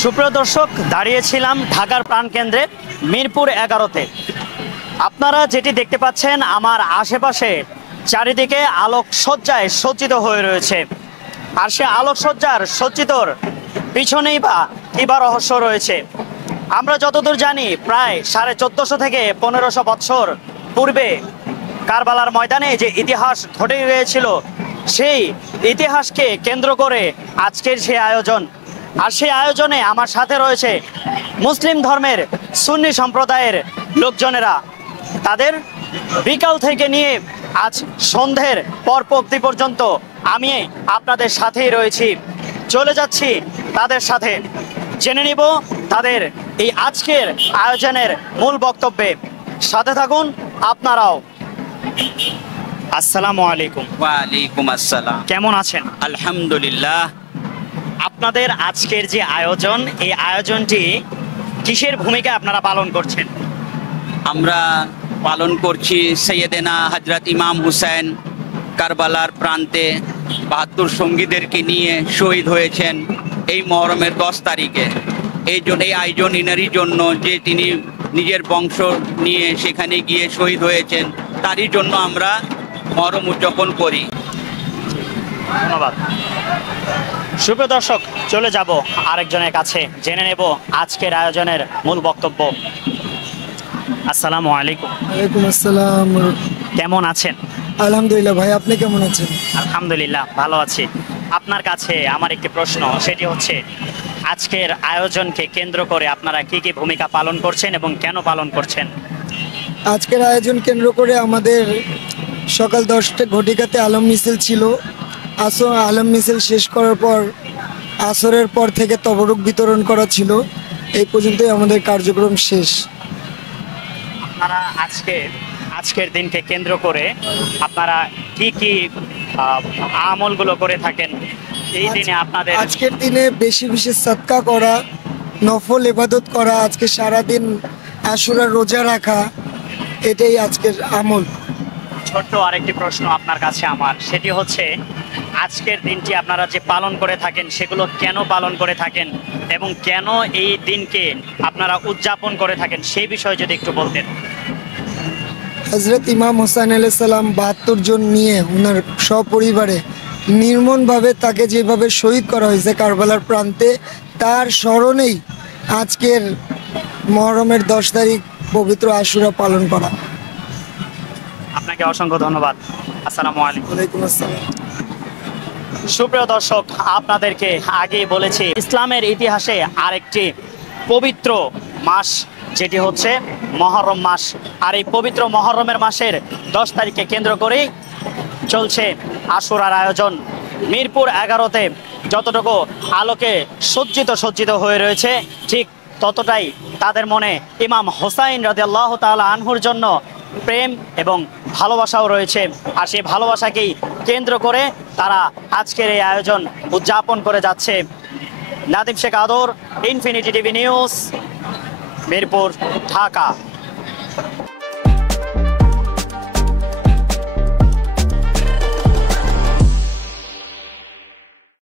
সুপ্রিয় দর্শক, দাঁড়িয়েছিলাম ঢাকার প্রাণকেন্দ্রে মিরপুর 11-তে। আপনারা যেটি দেখতে পাচ্ছেন আমার আশেপাশে চারিদিকে আলোকসজ্জায় সজ্জিত হয়ে রয়েছে। আর সে আলোকসজ্জার সজ্জিতর পিছনেই বা কিবা রহস্য রয়েছে। আমরা যতদূর জানি প্রায় 1450 থেকে 1500 বৎসর পূর্বে কারবালার ময়দানে যে ইতিহাস ঘটে গিয়েছিল, সেই ইতিহাসকে কেন্দ্র করে আজকের সেই আয়োজন। আর সেই আয়োজনে আমার সাথে রয়েছে মুসলিম ধর্মের সুন্নি সম্প্রদায়ের লোকজনেরা। তাদের বিকাল থেকে নিয়ে আজ সন্ধ্যের পরপক্তি পর্যন্ত আমি আপনাদের সাথেই রয়েছি। চলে যাচ্ছি তাদের সাথে, জেনে নিব তাদের এই আজকের আয়োজনের মূল বক্তব্যে। সাথে থাকুন আপনারাও। আসসালামু আলাইকুম। ওয়ালাইকুম আসসালাম। কেমন আছেন? আলহামদুলিল্লাহ। আপনাদের আজকের যে আয়োজন, এই আয়োজনটি কিসের ভূমিকা আপনারা পালন করছেন? আমরা পালন করছি সৈয়দেনা হযরত ইমাম হুসেন কারবালার প্রান্তে ৭২ সঙ্গীদেরকে নিয়ে শহীদ হয়েছেন এই মহরমের 10 তারিখে। এই আয়োজন ইনারই জন্য, যে তিনি নিজের বংশ নিয়ে সেখানে গিয়ে শহীদ হয়েছেন, তারই জন্য আমরা মহরম উদযাপন করি। ধন্যবাদ। সুপ্রিয় দর্শক, চলে যাব আরেকজনের কাছে, জেনে নেব আজকের আয়োজনের মূল বক্তব্য। আসসালামু আলাইকুম। ওয়ালাইকুম আসসালাম। কেমন আছেন? আলহামদুলিল্লাহ ভাই, আপনি কেমন আছেন? আলহামদুলিল্লাহ ভালো আছি। আপনার কাছে আমার একটি প্রশ্ন, সেটি হচ্ছে আজকের আয়োজনকে কেন্দ্র করে আপনারা কি কি ভূমিকা পালন করছেন এবং কেন পালন করছেন? আজকের আয়োজন কেন্দ্র করে আমাদের সকাল 10টা ঘটিকাতে আলম মিছিল ছিল। আলম মিছিল শেষ করার পর আসরের পর থেকে তবরুক বিতরণ করা ছিল। এই পর্যন্তই আমাদের কার্যক্রম শেষ। আপনারা আজকের দিনকে কেন্দ্র করে আপনারা কি কি আমলগুলো করে থাকেন এই দিনে? আপনাদের আজকের দিনে বেশি বেশি সদকা করা, নফল ইবাদত করা, আজকে সারাদিন আশুরা রোজা রাখা, এটাই আজকের আমল। ছোট্ট আরেকটি প্রশ্ন আপনার কাছে আমার, সেটি হচ্ছে আজকের দিনটি আপনারা যে পালন করে থাকেন সেগুলো কেন পালন করে থাকেন এবং কেন এই দিনকে আপনারা উদযাপন করে থাকেন, সেই বিষয়ে যদি একটু বলতেন। হজরত ইমাম হোসেন আলাইহিস সালাম ৭২ জন নিয়ে ওনার সপরিবারে নির্মমভাবে তাকে যেভাবে শহীদ করা হয়েছে কারবালার প্রান্তে, তার স্মরণেই আজকের মহরমের 10 তারিখ পবিত্র আশুরা পালন করা। আপনাকে অসংখ্য ধন্যবাদ। আসসালামু আলাইকুম। ওয়ালাইকুম আসসালাম। সুপ্রিয় দর্শক, আপনাদেরকে আগেই বলেছি ইসলামের ইতিহাসে আরেকটি পবিত্র মাস, যেটি হচ্ছে মহরম মাস। আর এই পবিত্র মহরমের মাসের 10 তারিখকে কেন্দ্র করেই চলছে আশুরার আয়োজন। মিরপুর 11-তে যতটুকু আলোকে সজ্জিত হয়ে রয়েছে, ঠিক ততটাই তাদের মনে ইমাম হোসাইন রাদিয়াল্লাহু তাআলা আনহুর জন্য প্রেম এবং ভালোবাসাও রয়েছে। আর সেই ভালোবাসাকেই কেন্দ্র করে তারা আজকের এই আয়োজন উদযাপন করে যাচ্ছে। নাদিম শেখ আদর, infinity TV news, Mirpur, Dhaka.